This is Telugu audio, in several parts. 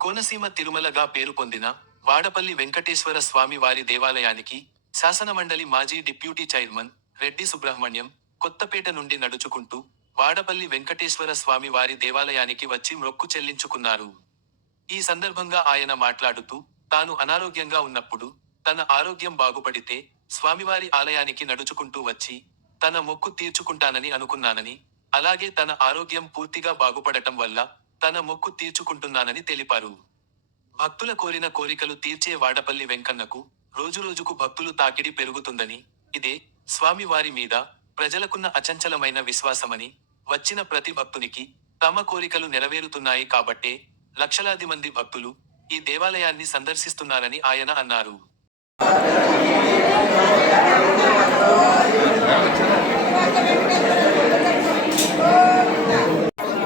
కోనసీమ తిరుమలగా పేరు పొందిన వాడపల్లి వెంకటేశ్వర స్వామి వారి దేవాలయానికి శాసనమండలి మాజీ డిప్యూటీ చైర్మన్ రెడ్డి సుబ్రహ్మణ్యం కొత్తపేట నుండి నడుచుకుంటూ వాడపల్లి వెంకటేశ్వర స్వామి వారి దేవాలయానికి వచ్చి మొక్కు చెల్లించుకున్నారు. ఈ సందర్భంగా ఆయన మాట్లాడుతూ తాను అనారోగ్యంగా ఉన్నప్పుడు తన ఆరోగ్యం బాగుపడితే స్వామివారి ఆలయానికి నడుచుకుంటూ వచ్చి తన మొక్కు తీర్చుకుంటానని అనుకున్నానని అలాగే తన ఆరోగ్యం పూర్తిగా బాగుపడటం వల్ల తన మొక్కు తీర్చుకుంటున్నానని తెలిపారు. భక్తుల కోరిన కోరికలు తీర్చే వాడపల్లి వెంకన్నకు రోజురోజుకు భక్తులు తాకిడి పెరుగుతుందని ఇదే స్వామివారి మీద ప్రజలకున్న అచంచలమైన విశ్వాసమని వచ్చిన ప్రతి భక్తునికి తమ కోరికలు నెరవేరుతున్నాయి కాబట్టే లక్షలాది మంది భక్తులు ఈ దేవాలయాన్ని సందర్శిస్తున్నారని ఆయన అన్నారు.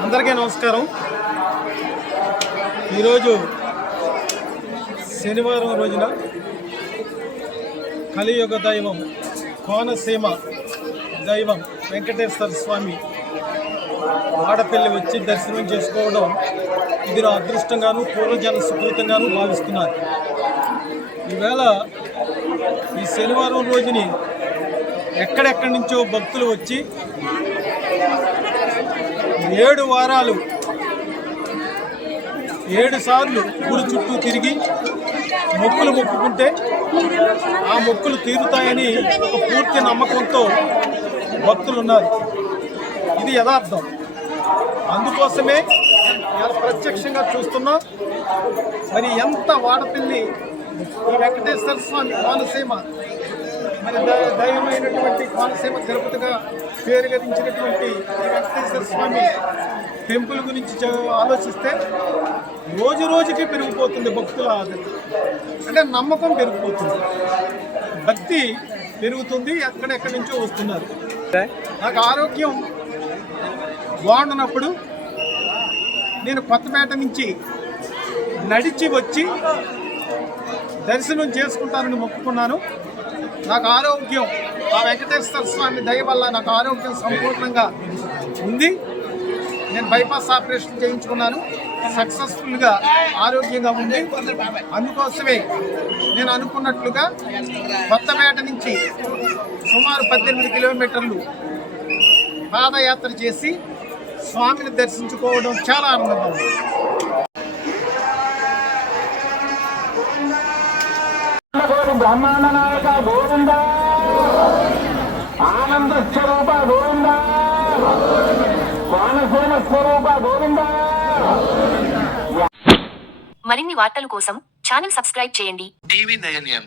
అందరికీ నమస్కారం. ఈరోజు శనివారం రోజున కలియుగ దైవం కోనసీమ దైవం వెంకటేశ్వర స్వామి ఆడపిల్లి వచ్చి దర్శనం చేసుకోవడం ఇది నా అదృష్టంగాను పూర్వజన సుకృతంగాను భావిస్తున్నారు. ఈవేళ ఈ శనివారం రోజుని ఎక్కడెక్కడి నుంచో భక్తులు వచ్చి ఏడు వారాలు ఏడు సార్లు గుడి చుట్టూ తిరిగి మొక్కులు మొక్కుకుంటే ఆ మొక్కులు తీరుతాయని ఒక పూర్తి నమ్మకంతో భక్తులు ఉన్నారు. ఇది యథార్థం. అందుకోసమే ప్రత్యక్షంగా చూస్తున్నాం. మరి ఎంత వాడపిల్లి ఈ వెంకటేశ్వర స్వామి కోనసీమ? మరి దైవమైనటువంటి కోనసీమ తిరుపతిగా పేరు గడించినటువంటి ఈ వెంకటేశ్వర స్వామి టెంపుల్ గురించి ఆలోచిస్తే రోజు రోజుకి పెరిగిపోతుంది భక్తుల అంటే నమ్మకం పెరిగిపోతుంది. భక్తి పెరుగుతుంది ఎక్కడెక్కడి నుంచో వస్తున్నారు. నాకు ఆరోగ్యం బాగుండనప్పుడు నేను కొత్తపేట నుంచి నడిచి వచ్చి దర్శనం చేసుకుంటానని మొక్కుకున్నాను. నాకు ఆరోగ్యం ఆ వెంకటేశ్వర స్వామి దయ వల్ల నాకు ఆరోగ్యం సంపూర్ణంగా ఉంది. నేను బైపాస్ ఆపరేషన్ చేయించుకున్నాను. సక్సెస్ఫుల్గా ఆరోగ్యంగా ఉంది అందుకోసమే నేను అనుకున్నట్లుగా కొత్తపేట నుంచి సుమారు పద్దెనిమిది కిలోమీటర్లు పాదయాత్ర చేసి స్వామిని దర్శించుకోవడం చాలా ఆనందంగా ఉంది. బ్రహ్మాండ నాయక గోవింద. ఆనంద స్వరూప గోవింద. కోనసీమ స్వరూప గోవింద. మరిన్ని వార్తల కోసం ఛానల్ సబ్స్క్రైబ్ చేయండి. టీవీ నయన్ ఎం